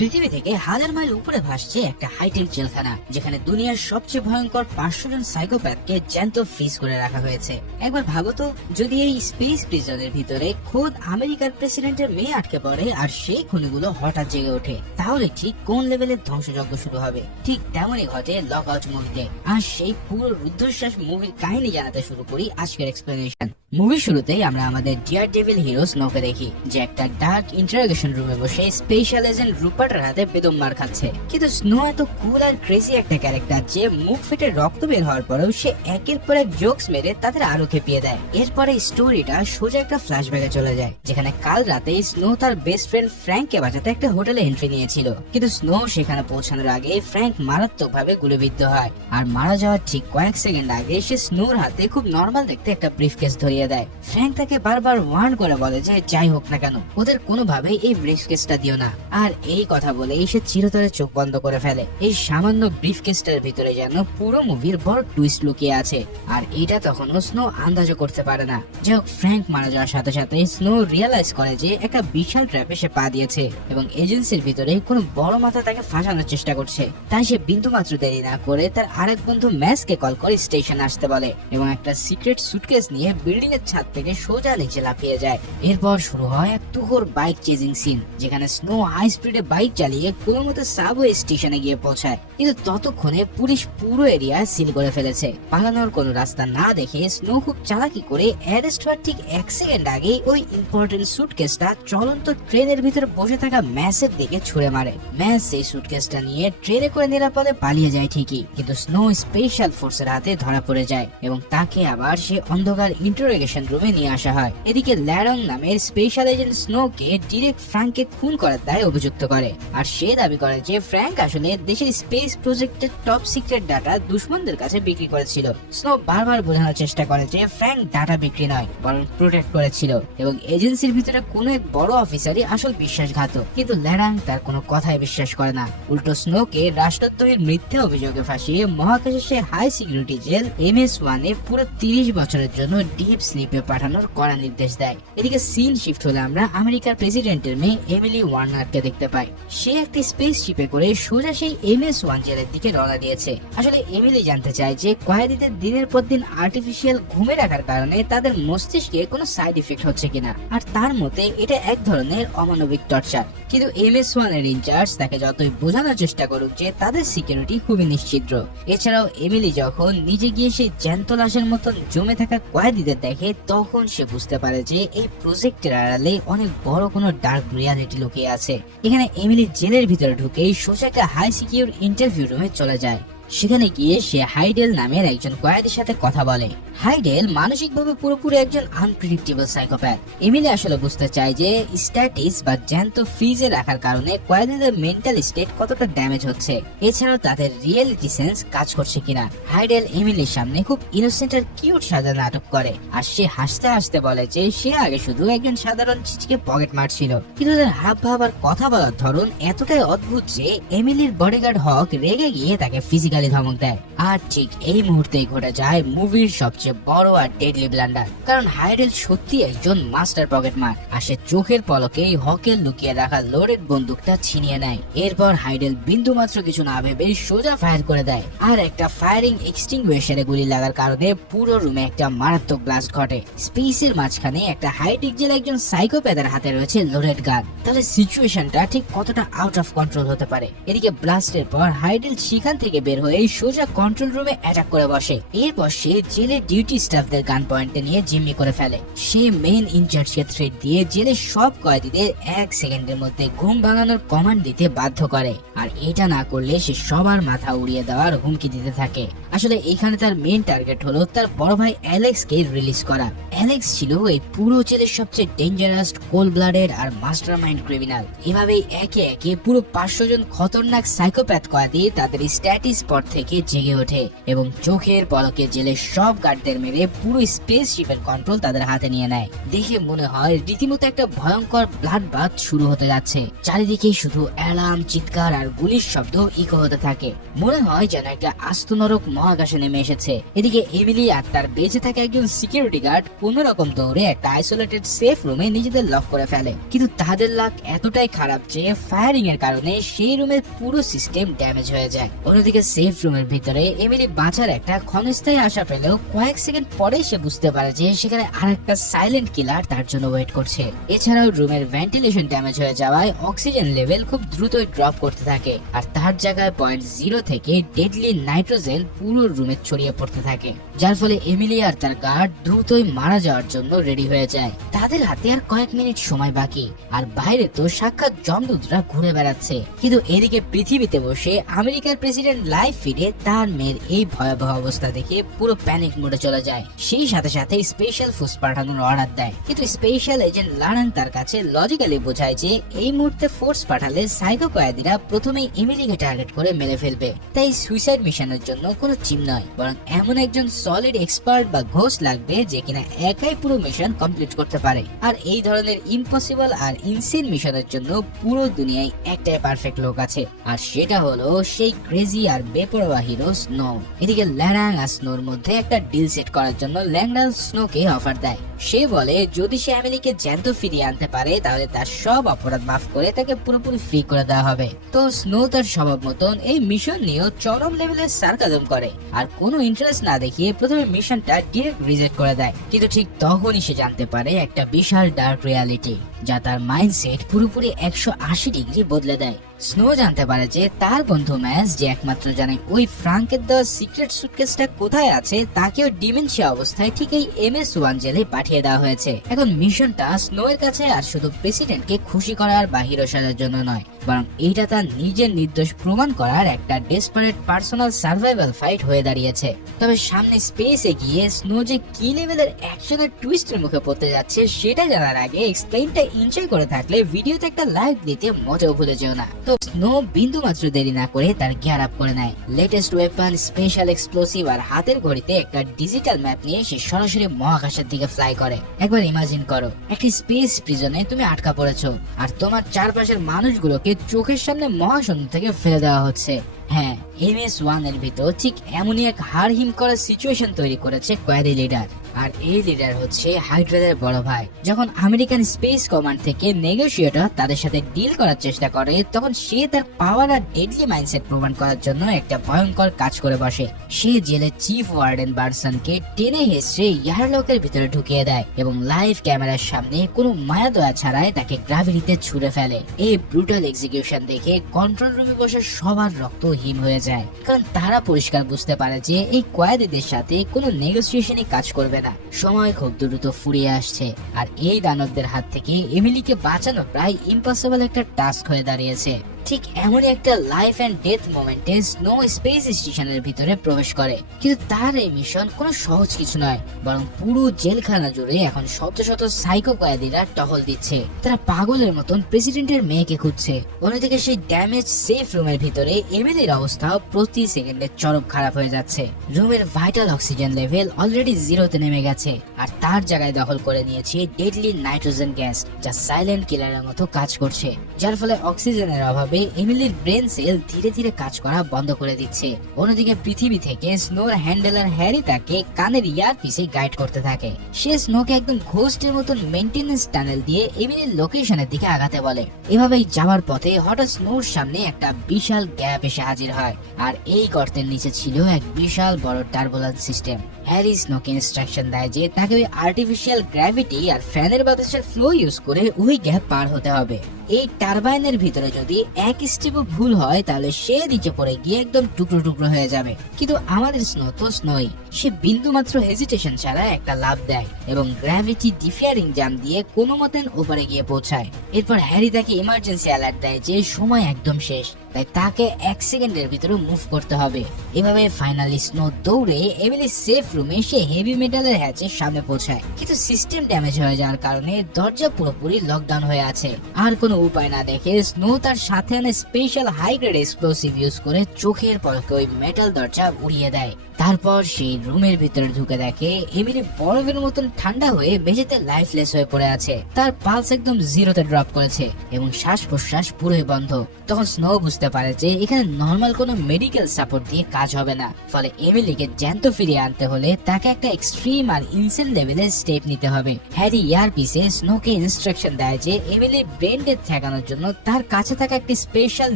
পৃথিবী থেকে হাজার মাইল উপরে ভাসছে একটা হাইটেক জেলখানা, যেখানে দুনিয়ার সবচেয়ে ভয়ঙ্কর 500 জন সাইকোপ্যাথকে জ্যান্ত ফ্রিজ করে রাখা হয়েছে। একবার ভাবো তো, যদি এই স্পেস প্রিজনের ভিতরে খোদ আমেরিকার প্রেসিডেন্টের মেয়ে আটকে পড়ে আর সেই খুনিগুলো হঠাৎ জেগে ওঠে, তাহলে ঠিক কোন লেভেলের ধ্বংসযজ্ঞ শুরু হবে। ঠিক তেমনই ঘটে লকআউট মুভিতে। আর সেই পুরো রুদ্ধশ্বাস মুভির কাহিনী জানাতে শুরু করি আজকের এক্সপ্লেনেশন। মুভির শুরুতেই আমরা আমাদের ডিয়ার ডেভিল হিরো স্নোকে দেখি, যে একটা ডার্ক ইন্টারোগেশন রুমে বসে স্পেশাল এজেন্ট রুপার্টের হাতে বেদম মার খাচ্ছে। কিন্তু স্নো এত কুল আর ক্রেজি একটা ক্যারেক্টার যে মুখ ফেটে রক্ত বের হওয়ার পরেও সে একের পর এক জোকস মেরে তাদের আরো খেপিয়ে দেয়। এরপরে স্টোরিটা সোজা একটা ফ্ল্যাশব্যাকে চলে যায়, যেখানে কাল রাতে স্নো তার বেস্ট ফ্রেন্ড ফ্র্যাঙ্ককে বাঁচাতে একটা হোটেলে এন্ট্রি নিয়েছিল। কিন্তু স্নো সেখানে পৌঁছানোর আগে ফ্র্যাঙ্ক মারাত্মকভাবে গুলিবিদ্ধ হয়, আর মারা যাওয়ার ঠিক কয়েক সেকেন্ড আগে সে স্নোর হাতে খুব নর্মাল দেখতে একটা ব্রিফকেস ধরিয়ে দেয়। ফ্র্যাঙ্ক তাকে বারবার ওয়ার্ন করে বলে যে যাই হোক না কেন ওদের কোনোভাবেই এই ব্রিফকেসটা দিও না, আর এই কথা বলে সে চিরতরে চোখ বন্ধ করে ফেলে। এই সামান্য ব্রিফকেসটার ভিতরে যেন পুরো মুভির বড় টুইস্ট লুকিয়ে আছে, আর এটা তখনও স্নো আন্দাজও করতে পারে না। যাই হোক, ফ্র্যাঙ্ক মারা যাওয়ার সাথে সাথে স্নো রিয়েলাইজ করে যে একটা বিশাল ট্র্যাপে সে পা দিয়েছে এবং এজেন্সির ভিতরে কোনো বড় মাথা তাকে ফাঁসানোর চেষ্টা করছে। তাই সে বিন্দুমাত্র দেরি না করে তার আরেক বন্ধু ম্যাসকে কল করে স্টেশনে আসতে বলে এবং একটা সিক্রেট সুটকেস নিয়ে বিল্ডিং এর ছাদ থেকে সোজা নিচে লাফিয়ে যায়। এরপর শুরু হয় এক তুখোর বাইক চেজিং সিন, যেখানে স্নো হাই স্পিডে বাইক চালিয়ে কোনো মতো সাবওয়ে স্টেশনে গিয়ে পৌঁছায়। কিন্তু ততক্ষণে পুলিশ পুরো এরিয়া সিল করে ফেলেছে। পালানোর কোনো রাস্তা না দেখে স্নো খুব চালাকি করে অ্যারেস্ট হওয়ার ঠিক এক সেকেন্ড আগে ওই ইম্পর্টেন্ট সুটকেসটা চলন্ত ট্রেনের ভিতরে বসে থাকা ম্যাসের দিকে ছুড়ে মারে। ম্যাস সেই সুটকেসটা নিয়ে ট্রেনে করে নিরাপদে পালিয়ে যায় ঠিকই, কিন্তু স্নো স্পেশাল ফোর্সের হাতে ধরা পড়ে যায় এবং তাকে আবার সে অন্ধকার ইন্টারোগেশন রুমে নিয়ে আসা হয়। এদিকে ল্যারং নামের স্পেশাল এজেন্ট স্নোকে ডিরেক্ট ফ্র্যাঙ্ককে খুন করার দায়ে অভিযুক্ত করে, আর সে দাবি করে যে ফ্র্যাঙ্ক আসলে দেশের স্পেস প্রজেক্টের টপ সিক্রেট ডাটা দুশমনদের কাছে বিক্রি করেছিল। স্নো বারবার বোঝানোর চেষ্টা করে যে ফ্র্যাঙ্ক ডাটা বিক্রি নয়, বরং প্রোটেক্ট করেছিল এবং এজেন্সির ভিতরে কোনো এক বড় অফিসারই আসল বিশ্বাসঘাতক। কিন্তু ল্যারাং তার কোনো কথাই বিশ্বাস করে না, উল্টো স্নোকে রাষ্ট্রদ্রোহীর মিথ্যে অভিযোগে ফাঁসিয়ে মহাকাশে সে হাই সিকিউরিটি জেল MS-1 এ পুরো 30 বছরের জন্য ডিপ স্লিপে পাঠানোর কড়া নির্দেশ দেয়। এদিকে সিন শিফট হলে আমরা আমেরিকার প্রেসিডেন্টের মেয়ে এমিলি ওয়ার্নারকে দেখতে পাই। সে একটি স্পেস শিপে করে সোজা সেই MS-1 জেলের দিকে রওনা দিয়েছে। আসলে এমিলি জানতে চায় যে কয়েদিদের দিনের পর দিন আর্টিফিশিয়াল ঘুমে রাখার কারণে তাদের মস্তিষ্কে কোনো সাইড ইফেক্ট হচ্ছে কিনা, আর তার মতে এটা এক ধরনের অমানবিক টর্চার। কিন্তু MS-1 এর ইনচার্জ তাকে যতই বোঝানোর চেষ্টা করুক যে তাদের সিকিউরিটি খুবই নিশ্চিদ্র। এছাড়াও এমিলি যখন নিজে গিয়ে সেই জ্যান্ত লাশের মতন জমে থাকা কয়েদিদের দেখে, তখন সে বুঝতে পারে যে এই প্রজেক্টের আড়ালে অনেক বড় কোনো ডার্ক রিয়ালিটি লুকিয়ে আছে। এখানে এমিলি জেলের ভিতরে ঢুকেই সোজা একটা হাই সিকিউর ইন্টারভিউ রুমে চলে যায়। সেখানে গিয়ে সে হাইডেল নামের একজন কয়েদির সাথে কথা বলে। হাইডেল মানসিকভাবে পুরোপুরি একজন আনপ্রেডিক্টেবল সাইকোপ্যাথ। এমিলি আসলে বুঝতে চায় যে স্ট্যাটিস বা জ্যান্ত ফ্রিজে রাখার কারণে কয়েদিদের মেন্টাল স্টেট কতটা ড্যামেজ হচ্ছে, এছাড়াও তাদের রিয়েলিটি সেন্স কাজ করছে কিনা। হাইডেল এমিলির সামনে খুব ইনোসেন্ট আর কিউট সাজা নাটক করে, আর সে হাসতে হাসতে বলে যে সে আগে শুধু একজন সাধারণ চিচিকে পকেট মারছিল, কিন্তু তার হাব ভাব আর কথা বলার ধরন এতটাই অদ্ভুত যে এমিলির বডিগার্ড হক রেগে গিয়ে তাকে ফিজিক্যালি ধমক দেয়। আর ঠিক এই মুহূর্তেই ঘটে যায় মুভির সবচেয়ে বড় আর ডেডলি ব্লান্ডার, কারণ হাইডেল সত্যি একজন মাস্টার পকেটমার, আর সে চোখের পলকেই হকের লুকিয়ে রাখা লোডেড বন্দুকটা ছিনিয়ে নেয়। এরপর হাইডেল বিন্দু মাত্র কিছু না ভেবে সোজা ফায়ার করে দেয়, আর একটা ফায়ারিং এক্সটিংগুইশারে গুলি লাগার কারণে পুরো রুমে একটা মারাত্মক ব্লাস্ট ঘটে। স্পেসের মাঝখানে একটা হাইটেক জেল একজন সাইকোপ্যাথের হাতে রয়েছে লোডেড গান, তাহলে সিচুয়েশনটা ঠিক কতটা আউট অফ কন্ট্রোল হতে পারে। এদিকে ব্লাস্টের পর হাইডেল সেখান থেকে বের হয়ে সোজা কন্ট্রোল রুমে অ্যাটাক করে বসে। এরপর সে জেলের ডিউটি স্টাফদের গান পয়েন্টে নিয়ে জিম্মি করে ফেলে। সে মেইন ইনচার্জকে থ্রেট দিয়ে জেলের সব কয়েদিদের 1 সেকেন্ডের মধ্যে ঘুম ভাঙানোর কমান্ড দিতে বাধ্য করে, আর এটা না করলে সে সবার মাথা উড়িয়ে দেওয়ার হুমকি দিতে থাকে। আসলে এখানে তার মেইন টার্গেট হলো তার বড় ভাই অ্যালেক্সকে রিলিজ করা। অ্যালেক্স ছিল এই পুরো জেলের সবচেয়ে ডেঞ্জারাস, কোল্ড ব্লাডেড আর মাস্টারমাইন্ড ক্রিমিনাল। এভাবেই একে একে পুরো 500 জন খতরনাক সাইকোপ্যাথ কয়েদি তাদের স্ট্যাটিস স্পট থেকে জেগে ওঠে এবং চোখের পলকে জেলের সব গার্ডদের মেরে পুরো স্পেস শিপের কন্ট্রোল তাদের হাতে নিয়ে নেয়। দেখে মনে হয় রীতিমতো একটা ভয়ঙ্কর ব্লাড বাথ শুরু হতে যাচ্ছে। চারিদিকেই শুধু অ্যালার্ম, চিৎকার আর গুলির শব্দ ইকো হতে থাকে। মনে হয় যেন একটা আস্ত নরক মহাকাশে নেমে এসেছে। এদিকে এমিলি আর তার বেঁচে থাকা একজন সিকিউরিটি গার্ড কোন রকম দৌড়ে একটা আইসোলেটেড সেফ রুমে নিজেদের লক করে ফেলে, কিন্তু তাদের লাক এতটাই খারাপ যে ফায়ারিং এর কারণে সেই রুমের পুরো সিস্টেম ড্যামেজ হয়ে যায়। অন্যদিকে সেফ রুমের ভিতরে এমিলি বাঁচার একটা ক্ষণস্থায়ী আশা পেলেও কয়েক সেকেন্ড পরেই সে বুঝতে পারে যে সেখানে আরেকটা সাইলেন্ট কিলার তার জন্য ওয়েট করছে। এছাড়াও রুমের ভেন্টিলেশন ড্যামেজ হয়ে যাওয়ায় অক্সিজেন লেভেল খুব দ্রুতই ড্রপ করতে থাকে, আর তার জায়গায় 0.0 থেকে ডেডলি নাইট্রোজেন পুরো রুমে ছড়িয়ে পড়তে থাকে, যার ফলে এমিলি আর তার গার্ড দ্রুতই মারা যাওয়ার জন্য রেডি হয়ে যায়। তাদের হাতে আর কয়েক মিনিট সময় বাকি, আর বাইরে তো সাক্ষাৎ যমদূতরা ঘুরে বেড়াচ্ছে। কিন্তু এদিকে পৃথিবীতে বসে আমেরিকার প্রেসিডেন্ট লাইভ ফিডে তার মেয়ের এই ভয়াবহ অবস্থা দেখে পুরো প্যানিক মোডে চলে যায়। সেই সাথে সাথে স্পেশাল ফোর্স পাঠানোর অর্ডার দেয়, কিন্তু স্পেশাল এজেন্ট লারান তার কাছে লজিক্যালি বোঝায় যে এই মুহূর্তে ফোর্স পাঠালে সাইকো কয়েদিরা প্রথমেই এমিলিকে টার্গেট করে মেরে ফেলবে, তাই সুইসাইড মিশনের জন্য কোনো চিম নয়, বরং এমন একজন সলিড এক্সপার্ট বা ঘোষ লাগবে যে কিনা একাই পুরো মিশন কমপ্লিট করতে পারে। আর এই ধরনের ইম্পসিবল আর ইনসেন মিশনের জন্য পুরো দুনিয়ায় একটাই পারফেক্ট লোক আছে, আর সেটা হলো সেই ক্রেজি আর বেপরোয়া হিরো স্নো। এদিকে ল্যারাং আর স্নোর মধ্যে একটা ডিল সেট করার জন্য ল্যাংডন স্নোকে অফার দেয়। সে বলে যদি সে এমিলিকে জ্যান্ত ফিরিয়ে আনতে পারে তাহলে তার সব অপরাধ মাফ করে তাকে পুরোপুরি ফ্রি করে দেওয়া হবে। তো স্নো তার স্বভাব মতন এই মিশন নিয়েও চরম লেভেলের সার্কাজম করে, আর কোনো ইন্টারেস্ট না দেখিয়ে প্রথমে মিশনটা ডিরেক্ট রিজেক্ট করে দেয়। কিন্তু ঠিক তখনই সে জানতে পারে একটা বিশাল ডার্ক রিয়ালিটি, যা তার মাইন্ডসেট পুরোপুরি 180 ডিগ্রি বদলে দেয়। স্নো জানতে পারে যে তার বন্ধু ম্যাস, যে একমাত্র জানে ওই ফ্রাঙ্কের দেওয়া সিক্রেট সুটকেসটা কোথায় আছে, তাকেও ডিমেনশিয়া অবস্থায় ঠিক এই MS-1 জেলে পাঠিয়ে দেওয়া হয়েছে। এখন মিশনটা স্নো এর কাছে আর শুধু প্রেসিডেন্টকে খুশি করার বা হিরো সাজার জন্য নয়, বরং এইটা তার নিজের নির্দোষ প্রমাণ করার একটা ডেসপারেট পার্সোনাল সার্ভাইভাল ফাইট হয়ে দাঁড়িয়েছে। তবে সামনে স্পেসে গিয়ে স্নো যে কি লেভেলের অ্যাকশনের টুইস্টের মুখে পড়তে যাচ্ছে সেটা জানার আগে এক্সপ্লেইনটা এনজয় করে থাকলে ভিডিওতে একটা লাইক দিতে মোটেও ভুলে যেও না। তো স্নো বিন্দু মাত্র দেরি না করে তার গিয়ার আপ করে নেয়। লেটেস্ট ওয়েপন, স্পেশাল এক্সপ্লোসিভ আর হাতের ঘড়িতে একটা ডিজিটাল ম্যাপ নিয়ে সে সরাসরি মহাকাশের দিকে ফ্লাই করে। একবার ইমাজিন করো, একটি স্পেস প্রিজনে তুমি আটকা পড়েছো, আর তোমার চারপাশের মানুষগুলোকে চোখের সামনে মহাশূন্য থেকে ফেলে দেওয়া হচ্ছে। হ্যাঁ, MS-1 এর ভিতর ঠিক এমনই এক হাড় হিম করার সিচুয়েশন তৈরি করেছে কয়েদি লিডার, আর এই লিডার হচ্ছে হাইড্রাদের বড় ভাই। যখন আমেরিকান স্পেস কমান্ড থেকে নেগোশিয়েটর তাদের সাথে ডিল করার চেষ্টা করে, তখন সে তার পাওয়ার আর ডেডলি মাইন্ডসেট প্রমাণ করার জন্য একটা ভয়ঙ্কর কাজ করে বসে। সে জেলের চিফ ওয়ার্ডেন বার্সনকে টেনে হেসে এয়ারলকের ভিতরে ঢুকিয়ে দেয় এবং লাইভ ক্যামেরার সামনে কোনো মায়া দয়া ছাড়াই তাকে গ্র্যাভিটিতে ছুঁড়ে ফেলে। এই ব্রুটাল এক্সিকিউশন দেখে কন্ট্রোল রুমে বসে সবার রক্ত হিম হয়ে যায়, কারণ তারা পরিষ্কার বুঝতে পারে যে এই কয়েদিদের সাথে কোনো নেগোসিয়েশনই কাজ করবে না। সময় খুব দ্রুত ফুরিয়ে আসছে, আর এই দানবদের হাত থেকে এমিলিকে বাঁচানো প্রায় ইম্পসিবল একটা টাস্ক হয়ে দাঁড়িয়েছে। ঠিক এমনই একটা লাইফ এন্ড ডেথ মোমেন্টে স্নো স্পেস স্টেশনের ভিতরে প্রবেশ করে, কিন্তু তার এই মিশন কোনো সহজ কিছু নয়, বরং পুরো জেলখানা জুড়ে এখন শত শত সাইকো কয়েদিরা টহল দিচ্ছে। তারা পাগলের মতন প্রেসিডেন্টের মেয়েকে খুঁজছে। অন্যদিকে সেই ড্যামেজ সেফ রুমের ভিতরে এমিলির অবস্থা প্রতি সেকেন্ডে চরম খারাপ হয়ে যাচ্ছে। রুমের ভাইটাল অক্সিজেন লেভেল অলরেডি 0-তে নেমে গেছে, আর তার জায়গায় দখল করে নিয়েছে ডেডলি নাইট্রোজেন গ্যাস, যা সাইলেন্ট কিলারের মতো কাজ করছে, যার ফলে অক্সিজেনের অভাবে এমিলির ব্রেন সেল ধীরে ধীরে কাজ করা বন্ধ করে দিচ্ছে। অন্যদিকে পৃথিবী থেকে স্নোর হ্যান্ডেলার হ্যারি তাকে কানের ইয়ার পিছে গাইড করতে থাকে। সে স্নোকে একদম ঘোস্টের মতন মেইনটেনেন্স টানেল দিয়ে এমিলির লোকেশনের দিকে আগাতে বলে। এভাবেই যাওয়ার পথে হঠাৎ স্নোর সামনে একটা বিশাল গ্যাপ এসে হাজির হয়, আর এই গর্তের নিচে ছিল এক বিশাল বড় টার্বুলেন্স সিস্টেম। হ্যারি স্নোকে ইনস্ট্রাকশন দেয় যে তাকে ওই আর্টিফিশিয়াল গ্র্যাভিটি আর ফ্যানের বাতাসের ফ্লো ইউজ করে ওই গ্যাপ পার হতে হবে। এই টারবাইনের ভিতরে যদি এক স্টেপও ভুল হয় তাহলে সে নিচে পড়ে গিয়ে একদম টুকরো টুকরো হয়ে যাবে। কিন্তু আমাদের স্নো তো স্নোই, সে বিন্দু মাত্র হেজিটেশন ছাড়া একটা লাফ দেয় এবং গ্র্যাভিটি ডিফিয়ারিং জাম দিয়ে কোনো মতেন উপরে গিয়ে পৌঁছায়। এরপর হ্যারি তাকে ইমার্জেন্সি অ্যালার্ট দেয় যে সময় একদম শেষ, তাই তাকে 1 সেকেন্ডের ভিতরে মুভ করতে হবে। এভাবে ফাইনালি স্নো দৌড়ে এমিলি সেফ রুমে সে হেভি মেটালের হ্যাচের সামনে পৌঁছায়, কিন্তু সিস্টেম ড্যামেজ হয়ে যাওয়ার কারণে দরজা পুরোপুরি লকডাউন হয়ে আছে। আর কোনো উপায় না দেখে স্নো তার সাথে আনা special high grade explosive use করে চোখের পলকে ওই মেটাল দরজা উড়িয়ে দেয়। তারপর সেই রুমের ভিতরে ঢুকে দেখে এমিলি বরফের মতন ঠান্ডা হয়ে মেঝেতে লাইফলেস হয়ে পড়ে আছে। তার পালস একদম জিরোতে ড্রপ করেছে এবং শ্বাস প্রশ্বাস পুরোই বন্ধ। তখন স্নো বুঝতে পারে যে এখানে নর্মাল কোনো মেডিকেল সাপোর্ট দিয়ে কাজ হবে না, ফলে এমিলিকে জ্যান্ত ফিরিয়ে আনতে হলে তাকে একটা এক্সট্রিম আর ইনসেন লেভেলের স্টেপ নিতে হবে। হ্যারি ইয়ারপিসে স্নোকে ইনস্ট্রাকশন দেয় যে এমিলির ব্রেন ডেথ ঠেকানোর জন্য তার কাছে থাকা একটি special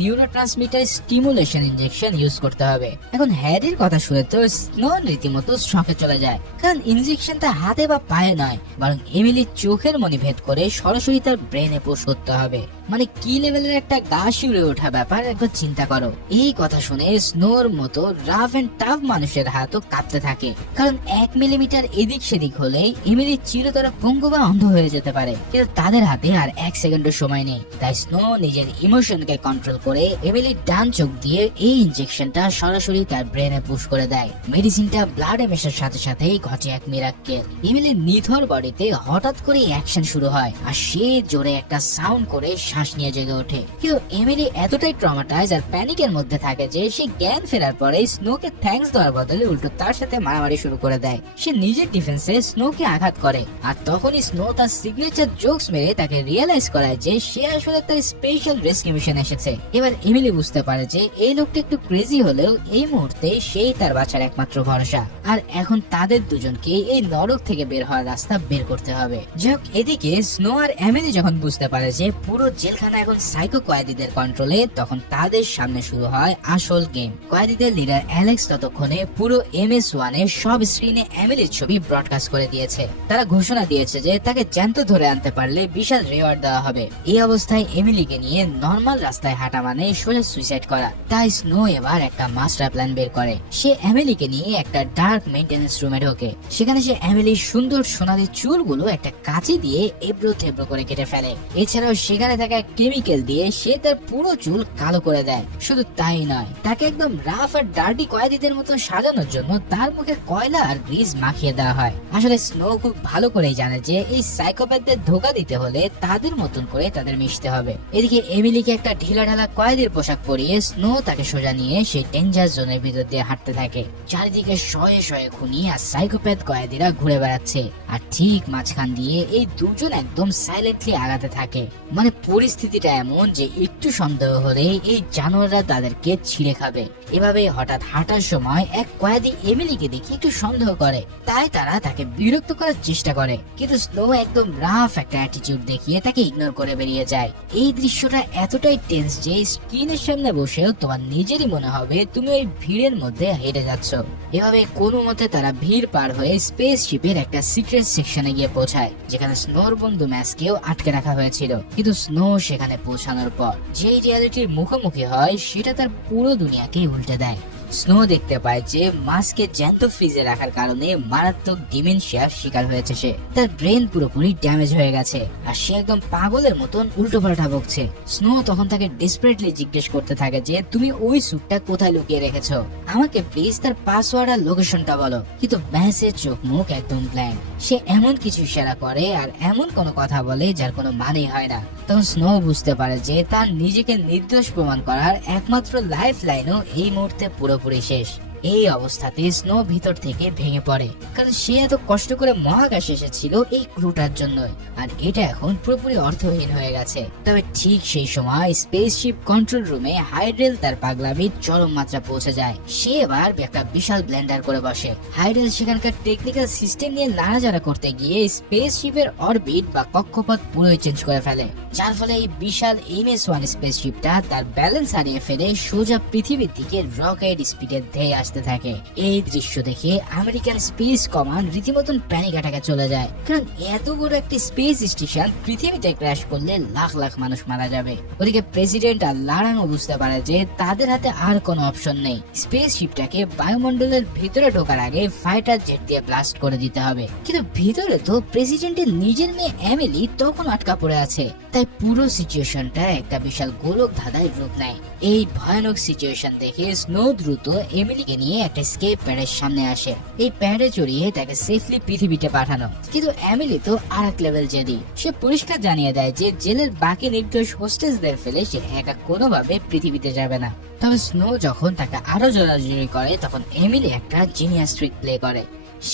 neurotransmitter stimulation injection use করতে হবে। এখন হ্যারির কথা শুনে তো স্নো রীতিমতো শকে চলে যায়, কারণ ইনজেকশনটা হাতে বা পায়ে নয়, বরং এমিলির চোখের মনি ভেদ করে সরাসরি তার ব্রেনে পুশ করতে হবে। মানে কি লেভেলের একটা গা শিউরে ওঠা ব্যাপার, একবার চিন্তা করো। এই কথা শুনে স্নোর মতো রাফ এন্ড টাফ মানুষের হাতও কাঁপতে থাকে, কারণ 1 মিলিমিটার এদিক সেদিক হলে এমিলি চিরতরে পঙ্গু বা অন্ধ হয়ে যেতে পারে। কিন্তু তাদের হাতে আর 1 সেকেন্ডের সময় নেই, তাই স্নো নিজের ইমোশনকে কন্ট্রোল করে এমিলির ডান চোখ দিয়ে এই ইনজেকশনটা সরাসরি তার ব্রেনে পুশ করে দেয়। মেডিসিনটা ব্লাডে মেশার সাথে সাথেই ঘটে এক মিরাক্কেল। এমিলির নিথর বডিতে হঠাৎ করে অ্যাকশন শুরু হয়, আর সে জোরে একটা সাউন্ড করে শ্বাস নিয়ে জেগে ওঠে। কিন্তু এমিলি এতটাই ট্রমাটাইজ আর প্যানিকের মধ্যে থাকে যে সে জ্ঞান ফেরার পরে স্নোকে থ্যাঙ্কস দেওয়ার বদলে উল্টো তার সাথে মারামারি শুরু করে দেয়। সে নিজের ডিফেন্সে স্নোকে আঘাত করে, আর তখনই স্নো তার সিগনেচার জোকস মেরে তাকে রিয়েলাইজ করায় যে সে আসলে তার স্পেশাল রেস্কিউ মিশন এসেছে। এবার এমিলি বুঝতে পারে যে এই লোকটা একটু ক্রেজি হলেও এই মুহূর্তে সেই তার বাঁচার একমাত্র ভরসা, আর এখন তাদের দুজনকে এই নরক থেকে বের হওয়ার রাস্তা বের করতে হবে। যাই হোক, এদিকে স্নো আর এমিলি যখন বুঝতে পারে যে পুরো জেলখানা এখন সাইকো কয়েদিদের কন্ট্রোলে, তখন তাদের সামনে শুরু হয় আসল গেম। কয়েদিদের লিডার অ্যালেক্স ততক্ষণে পুরো MS-1 এর সব স্ক্রিনে এমিলির ছবি ব্রডকাস্ট করে দিয়েছে। তারা ঘোষণা দিয়েছে যে তাকে জ্যান্ত ধরে আনতে পারলে বিশাল রিওয়ার্ড দেওয়া হবে। এই অবস্থায় এমিলিকে নিয়ে নর্মাল রাস্তায় হাঁটা মানে সোজা সুইসাইড করা, তাই স্নো এবার একটা মাস্টার প্ল্যান বের করে। সে এমিলিকে নিয়ে একটা ডার্ক মেইনটেনেন্স রুমে ঢোকে। সেখানে সে এমিলির সুন্দর সোনালি চুলগুলো একটা কাঁচি দিয়ে এবড়ো থেবড়ো করে কেটে ফেলে। এছাড়াও সেখানে থাকা কেমিক্যাল দিয়ে সে তার পুরো চুল কালো করে দেয়। শুধু তাই নয়, তাকে একদম রাফ আর ডার্টি কয়েদিদের মতো সাজানোর জন্য তার মুখে কয়লা আর গ্রিজ মাখিয়ে দেওয়া হয়। আসলে স্নো খুব ভালো করেই জানে যে এই সাইকোপ্যাথদের ধোকা দিতে হলে তাদের মতন করে তাদের মিশতে হবে। এদিকে এমিলিকে একটা ঢিলাঢালা কয়েদির পোশাক পরিয়ে স্নো তাকে সোজা নিয়ে সেই ডেঞ্জার জোনের ভিতর দিয়ে হাঁটতে থাকে। চারিদিকে শয়ে শয়ে খুনি আর সাইকোপ্যাথ কয়েদিরা ঘুরে বেড়াচ্ছে, আর ঠিক মাঝখান দিয়ে এই দুজন একদম সাইলেন্টলি আগাতে থাকে। মানে পরিস্থিতিটা এমন যে একটু সন্দেহ হলেই এই জানোয়াররা তাদেরকে ছিঁড়ে খাবে। এভাবে হঠাৎ হাঁটার সময় এক কয়েদি এমিলিকে দেখে একটু সন্দেহ করে, তাই তারা তাকে বিরক্ত করার চেষ্টা করে, কিন্তু স্নো একদম রাফ একটা অ্যাটিটিউড দেখিয়ে তাকে ইগনোর করে বেরিয়ে যায়। এই দৃশ্যটা এতটাই টেন্স যে স্ক্রিনের সামনে বসেও তোমার নিজেরই মনে হবে তুমি ওই ভিড়ের মধ্যে হেঁটে যাচ্ছ। এভাবে কোনো মতে তারা ভিড় পার হয়ে স্পেস শিপের একটা সিক্রেট সেকশনে গিয়ে পৌঁছায়, যেখানে স্নোর বন্ধু ম্যাসকেও আটকে রাখা হয়েছিল। কিন্তু স্নো সেখানে পৌঁছানোর পর যেই রিয়ালিটির মুখোমুখি হয় সেটা তার পুরো দুনিয়াকে উল্টে দেয়। স্নো দেখতে পায় যে মাস্ককে জ্যান্ত ফ্রিজে রাখার কারণে মারাত্মক ডিমেনশিয়ার শিকার হয়েছে সে। তার ব্রেন পুরোপুরি ড্যামেজ হয়ে গেছে, আর সে একদম পাগলের মতন উল্টো পাল্টা বকছে। স্নো তখন তাকে ডেসপারেটলি জিজ্ঞেস করতে থাকে যে তুমি ওই স্যুটটা কোথায় লুকিয়ে রেখেছো, আমাকে প্লিজ তার পাসওয়ার্ড আর লোকেশনটা বলো। কিন্তু ম্যাসের চোখ মুখ একদম ব্ল্যাঙ্ক। সে এমন কিছু ইশারা করে আর এমন কোনো কথা বলে যার কোনো মানেই হয় না। তখন স্নো বুঝতে পারে যে তার নিজেকে নির্দোষ প্রমাণ করার একমাত্র লাইফ লাইনও এই মুহূর্তে পুরোপুরি শেষ। এই অবস্থাতে স্নো ভিতর থেকে ভেঙে পড়ে, কারণ সে এত কষ্ট করে মহাকাশে এসেছিল এই ক্রুটার জন্যই, আর এটা এখন পুরোপুরি অর্থহীন হয়ে গেছে। তবে ঠিক সেই সময় স্পেসশিপ কন্ট্রোল রুমে হাইড্রেল তার পাগলামির চরম মাত্রা পৌঁছে যায়। সে এবার একটা বিশাল ব্লেন্ডার করে বসে। হাইড্রেল সেখানকার টেকনিক্যাল সিস্টেম নিয়ে নাড়াচাড়া করতে গিয়ে স্পেসশিপের অরবিট বা কক্ষপথ পুরোই চেঞ্জ করে ফেলে, যার ফলে এই বিশাল MS-1 স্পেসশিপটা তার ব্যালেন্স হারিয়ে ফেলে সোজা পৃথিবীর দিকে রকেট স্পিডে ধেয়ে আসতে থাকে। এই দৃশ্য দেখে আমেরিকান স্পেস কমান্ড রীতিমতন প্যানিক অ্যাটাকে চলে যায়, কারণ এত বড় একটি স্পেস স্টেশন পৃথিবীতে ক্র্যাশ করলে লাখ লাখ মানুষ মারা যাবে। ওদিকে প্রেসিডেন্ট আর লারাংও বুঝতে পারে যে তাদের হাতে আর কোনো অপশন নেই। স্পেস শিপটাকে বায়ুমণ্ডলের ভিতরে ঢোকার আগে ফাইটার জেট দিয়ে ব্লাস্ট করে দিতে হবে। কিন্তু ভিতরে তো প্রেসিডেন্টের নিজের মেয়ে এমিলি তখন আটকা পড়ে আছে, তাই পুরো সিচুয়েশনটা একটা বিশাল গোলক ধাঁধায় রূপ নেয়। এই ভয়ানক সিচুয়েশন দেখে স্নো দ্রুত এমিলিকে নিয়ে একটা স্কেপ প্যাডের সামনে আসে। এই প্যাডে চড়িয়ে তাকে সেফলি পৃথিবীতে পাঠানো। কিন্তু এমিলি তো আর এক লেভেল জেদি। সে পরিষ্কার জানিয়ে দেয় যে জেলের বাকি নির্দোষ হোস্টেসদের ফেলে সে একা কোনোভাবে পৃথিবীতে যাবে না। তবে স্নো যখন তাকে আরো জোরাজুরি করে তখন এমিলি একটা জিনিয়াস ট্রিক প্লে করে।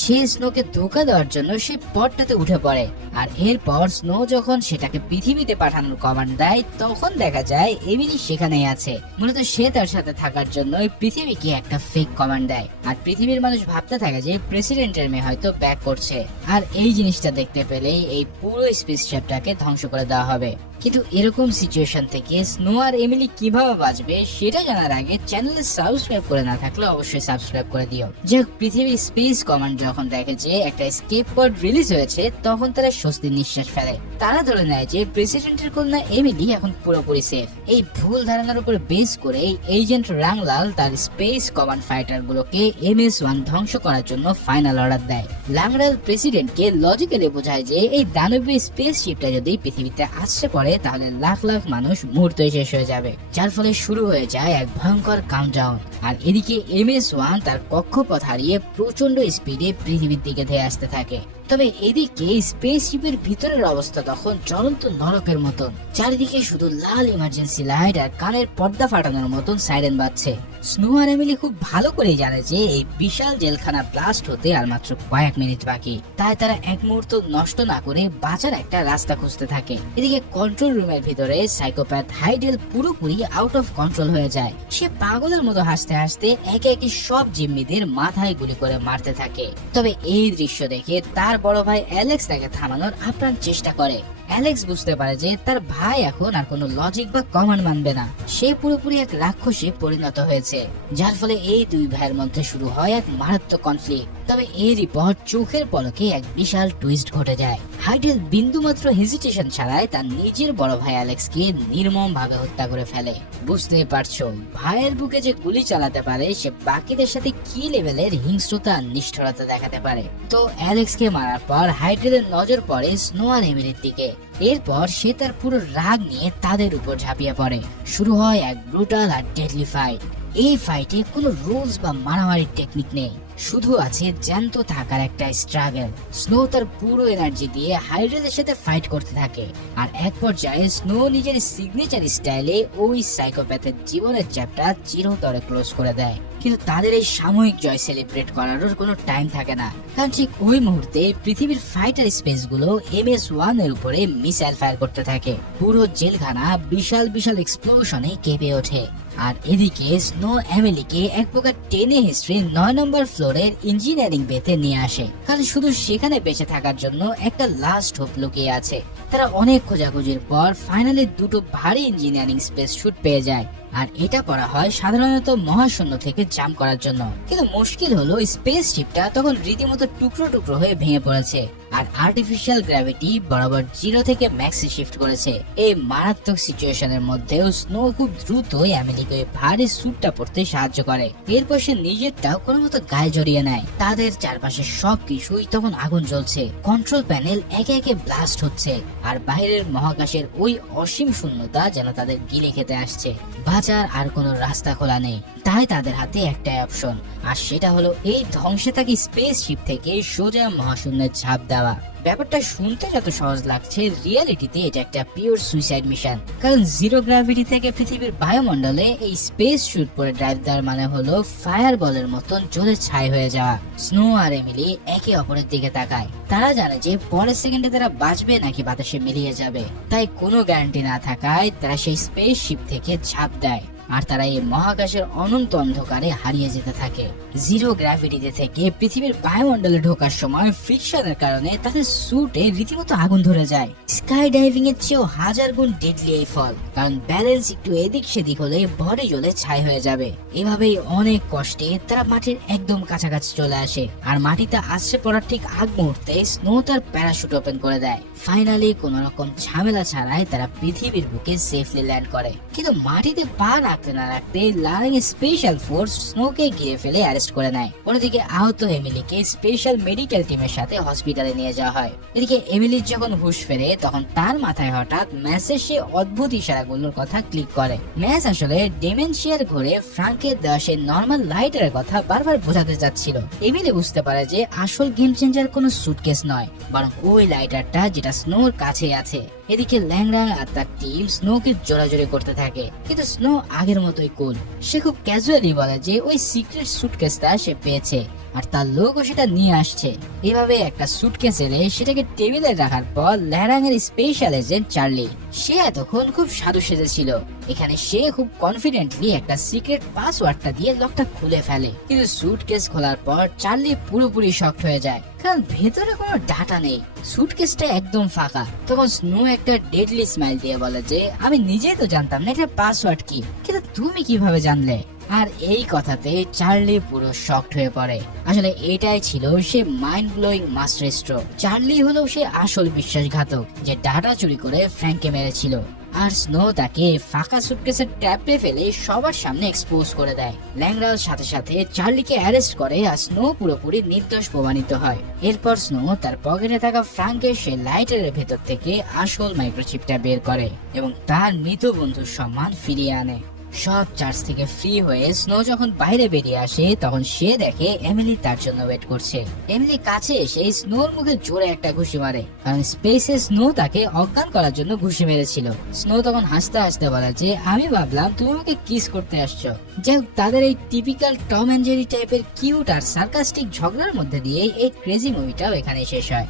সে স্নোকে ধোকা দেওয়ার জন্য সেই পথটাতে উঠে পড়ে, আর এরপর স্নো যখন সেটাকে পৃথিবীতে পাঠানোর কমান্ড দেয় তখন দেখা যায় এমিলি সেখানেই আছে। মূলত সে তার সাথে থাকার জন্য পৃথিবীকে একটা ফেক কমান্ড দেয়, আর পৃথিবীর মানুষ ভাবতে থাকে যে প্রেসিডেন্টের মেয়ে হয়তো ব্যাক করছে, আর এই জিনিসটা দেখতে পেলেই এই পুরো স্পেসশিপটাকে ধ্বংস করে দেওয়া হবে। কিন্তু এরকম সিচুয়েশন থেকে স্নো আর এমিলি কিভাবে বাঁচবে সেটা জানার আগে চ্যানেলে সাবস্ক্রাইব করে না থাকলে অবশ্যই সাবস্ক্রাইব করে দিও। যাক, পৃথিবীর স্পেস কমান্ড যখন দেখে যে একটা এসকেপ পড রিলিজ হয়েছে তখন তারা স্বস্তির নিঃশ্বাস ফেলে। তারা ধরে নেয় যে প্রেসিডেন্টের কন্যা এমিলি এখন পুরোপুরি সেফ। এই ভুল ধারণার উপর বেস করে এজেন্ট রাংলাল তার স্পেস কমান্ড ফাইটার গুলোকে MS-1 ধ্বংস করার জন্য ফাইনাল অর্ডার দেয়। রাংলাল প্রেসিডেন্টকে লজিক্যালি বোঝায় যে এই দানবীয় স্পেস শিপটা যদি পৃথিবীতে আসছে পড়ে তাহলে লাখ লাখ মানুষ মুহূর্তে শেষ হয়ে যাবে, যার ফলে শুরু হয়ে যায় এক ভয়ঙ্কর কাউন্টডাউন। আর এদিকে MS-1 তার কক্ষপথ হারিয়ে প্রচন্ড স্পিডে পৃথিবীর দিকে ধেয়ে আসতে থাকে। তবে এদিকে স্পেসশিপের ভিতরের অবস্থা তখন জ্বলন্ত নরকের মতন। চারিদিকে শুধু লাল ইমার্জেন্সি লাইট আর কানের পর্দা ফাটানোর মতন সাইরেন বাজছে। স্নো আর এমিলি খুব ভালো করেই জানে যে এই বিশাল জেলখানা ব্লাস্ট হতে আর মাত্র কয়েক মিনিট বাকি, তাই তারা এক মুহূর্ত নষ্ট না করে বাঁচার একটা রাস্তা খুঁজতে থাকে। এদিকে কন্ট্রোল রুমের ভিতরে সাইকোপ্যাথ হাইডেল পুরোপুরি আউট অফ কন্ট্রোল হয়ে যায়। সে পাগলের মতো হাসতে হাসতে একে একে সব জিম্মিদের মাথায় গুলি করে মারতে থাকে। তবে এই দৃশ্য দেখে তার বড় ভাই অ্যালেক্স তাকে থামানোর আপ্রাণ চেষ্টা করে। অ্যালেক্স বুঝতে পারে যে তার ভাই এখন আর কোনো লজিক বা কমান্ড মানবে না, সে পুরোপুরি এক রাক্ষসে পরিণত হয়েছে, যার ফলে এই দুই ভাইয়ের মধ্যে শুরু হয় এক মারাত্মক কনফ্লিক্ট। তবে এরই পর চোখের পলকে এক বিশাল টুইস্ট ঘটে যায়। হাইডেল বিন্দুমাত্র হেজিটেশন ছাড়াই তার নিজের বড় ভাই অ্যালেক্সকে নির্মম ভাবে হত্যা করে ফেলে। বুঝতেই পারছো ভাইয়ের বুকে যে গুলি চালাতে পারে সে বাকিদের সাথে কি লেভেলের হিংস্রতা আর নিষ্ঠুরতা দেখাতে পারে। তো অ্যালেক্সকে মারার পর হাইডেলের নজর পড়ে স্নো আর এমিলির দিকে। এরপর সে তার পুরো রাগ নিয়ে তাদের উপর ঝাঁপিয়ে পড়ে। শুরু হয় এক ব্রুটাল আর ডেডলি ফাইট। এই ফাইটে কোনো রুলস বা মারামারির টেকনিক নেই, শুধু আছে জ্যান্ত থাকার একটা স্ট্রাগল। স্নো তার পুরো এনার্জি দিয়ে হাইডেলের সাথে ফাইট করতে থাকে, আর এক পর্যায়ে স্নো নিজের সিগনেচার স্টাইলে ওই সাইকোপ্যাথের জীবনের চ্যাপ্টার চিরতরে ক্লোজ করে দেয়। কিন্তু তাদের এই সাময়িক জয় সেলিব্রেট করারও কোনো টাইম থাকে না, কারণ ঠিক ওই মুহূর্তে পৃথিবীর ফাইটার স্পেস গুলো MS-1 এর উপরে মিসাইল ফায়ার করতে থাকে। পুরো জেলখানা বিশাল বিশাল এক্সপ্লোশনে কেঁপে ওঠে। আর এদিকে স্নো এমিলিকে এক প্রকার টেনে হিস্ট্রি 9 নম্বর ফ্লোরের ইঞ্জিনিয়ারিং বেতে নিয়ে আসে, কারণ শুধু সেখানে বেঁচে থাকার জন্য একটা লাস্ট হোপ লুকিয়ে আছে। তারা অনেক খোঁজাখুঁজির পর ফাইনালি দুটো ভারী ইঞ্জিনিয়ারিং স্পেস স্যুট পেয়ে যায়, আর এটা করা হয় সাধারণত মহাশূন্য থেকে জাম্প করার জন্য। কিন্তু মুশকিল হলো স্পেস শিপটা তখন রীতিমতো টুকরো টুকরো হয়ে ভেঙে পড়েছে, আর আর্টিফিশিয়াল গ্র্যাভিটি বরাবর 0 থেকে ম্যাক্সে শিফট করেছে। এই মারাত্মক সিচুয়েশনের মধ্যেও স্নো খুব দ্রুতই আমেরিকে ভারী স্যুটটা পড়তে সাহায্য করে। এরপর সে নিজেরটাও কোনো মতো গায়ে জড়িয়ে নেয়। তাদের চারপাশে সবকিছুই তখন আগুন জ্বলছে, কন্ট্রোল প্যানেল একে একে ব্লাস্ট হচ্ছে, আর বাইরের মহাকাশের ওই অসীম শূন্যতা যেন তাদের গিলে খেতে আসছে। বাঁচার আর কোনো রাস্তা খোলা নেই, তাই তাদের হাতে একটাই অপশন, আর সেটা হলো এই ধ্বংসে থাকি স্পেস শিপ থেকে সোজা মহাশূন্যে ঝাঁপ দেওয়া। ব্যাপারটা শুনতে যত সহজ লাগছে, রিয়েলিটিতে এটা একটা পিওর সুইসাইড মিশন। কারণ জিরো গ্র্যাভিটি থেকে পৃথিবীর বায়ুমণ্ডলে এই স্পেস শুট পরে ড্রাইভ দেওয়ার মানে হলো ফায়ার বলের মতন জ্বলে ছাই হয়ে যাওয়া। স্নো আর এমিলি একে অপরের দিকে তাকায়। তারা জানে যে পরের সেকেন্ডে তারা বাঁচবে নাকি বাতাসে মিলিয়ে যাবে, তাই কোনো গ্যারান্টি না থাকায় তারা সেই স্পেস শিপ থেকে ঝাঁপ দেয়, আর তারা এই মহাকাশের অনন্ত অন্ধকারে হারিয়ে যেতে থাকে। জিরো গ্র্যাভিটিতে থেকে পৃথিবীর বায়ুমণ্ডলে ঢোকার সময় ফ্রিকশনের কারণে তাদের স্যুটে রীতিমতো আগুন ধরে যায়। স্কাই ডাইভিং এর চেয়েও 1000 গুণ ডেডলি এই ফল, কারণ ব্যালেন্স একটু এদিক সেদিক হলে বডি জ্বলে ছাই হয়ে যাবে। এভাবেই অনেক কষ্টে তারা মাটির একদম কাছাকাছি চলে আসে, আর মাটিতে আছড়ে পড়ার ঠিক আগ মুহূর্তে স্নো তার প্যারাশুট ওপেন করে দেয়। ফাইনালি কোন রকম ঝামেলা ছাড়াই তারা পৃথিবীর বুকে সেফলি ল্যান্ড করে। কিন্তু মাটিতে পা রাখতে না রাখতে লারিং স্পেশাল ফোর্স স্নোকে ঘিরে ফেলে অ্যারেস্ট করে নেয়। অন্যদিকে আহত এমিলিকে স্পেশাল মেডিকেল টিমের সাথে হসপিটালে নিয়ে যাওয়া হয়। এদিকে এমিলির যখন হুঁশ ফেরে তখন তার মাথায় হঠাৎ ম্যাসের সে অদ্ভুত ইশারাগুলোর কথা ক্লিক করে। ম্যাস আসলে ডেমেনশিয়ার ঘরে ফ্রাঙ্কের দেওয়া সে নর্মাল লাইটারের কথা বারবার বোঝাতে যাচ্ছিল। এমিলি বুঝতে পারে যে আসল গেম চেঞ্জার কোনো সুটকেস নয়, বরং ওই লাইটারটা যেটা স্নোর কাছে আছে। এদিকে ল্যাংড়া আর তার টিম স্নোকে জোরাজোরি করতে থাকে, কিন্তু স্নো আগের মতোই কুল। সে খুব ক্যাজুয়ালি বলে যে ওই সিক্রেট সুটকেসটা সে পেয়েছে আর তার লোকও সেটা নিয়ে আসছে। এভাবে একটা সুটকেস এলে সেটাকে টেবিলে রাখার পর ল্যারাং এর স্পেশাল এজেন্ট চার্লি, সে এতক্ষণ খুব সাধু সেজেছিল। এখানে সে খুব কনফিডেন্টলি একটা সিক্রেট পাসওয়ার্ডটা দিয়ে লকটা খুলে ফেলে, কিন্তু সুটকেস খোলার পর চার্লি পুরোপুরি শকড হয়ে যায়, কারণ ভেতরে কোনো ডাটা নেই, সুটকেসটা একদম ফাঁকা। তখন স্নো একটা ডেডলি স্মাইল দিয়ে বলে যে আমি নিজেই তো জানতাম না এটা পাসওয়ার্ড কি, কিন্তু তুমি কিভাবে জানলে? আর এই কথাতে চার্লি পুরো শকড হয়ে পড়ে। আসলে এটাই ছিল সে mind blowing master stroke. Charlie হলো সে আসল বিশ্বাসঘাতক যে ডাটা চুরি করে ফ্র্যাঙ্ককে মেরেছিল, আর স্নো তাকে ফাঁকা সুটকেসের ট্র্যাপে ফেলে সবার সামনে এক্সপোজ করে দেয়। ল্যাংড়ার সাথে সাথে চার্লিকে অ্যারেস্ট করে আর স্নো পুরোপুরি নির্দোষ প্রমাণিত হয়। এরপর স্নো তার পকেটে থাকা ফ্রাঙ্কের সে লাইটারের ভেতর থেকে আসল মাইক্রোচিপটা বের করে এবং তার মৃত বন্ধুর সম্মান ফিরিয়ে আনে। সব চার্জ থেকে ফ্রি হয়ে স্নো যখন বাইরে বেরিয়ে আসে তখন সে দেখে এমিলি তার জন্য ওয়েট করছে। এমিলি কাছে এসে স্নোর মুখে জোরে একটা ঘুষি মারে, কারণ স্পেসে স্নো তাকে অজ্ঞান করার জন্য ঘুষি মেরেছিল। স্নো তখন হাসতে হাসতে বলে যে আমি ভাবলাম তুমি আমাকে কিস করতে আসছো। যাই হোক, তাদের এই টিপিক্যাল টম এন্ড জেরি টাইপের কিউট আর সার্কাস্টিক ঝগড়ার মধ্যে দিয়ে এই ক্রেজি মুভিটাও এখানে শেষ হয়।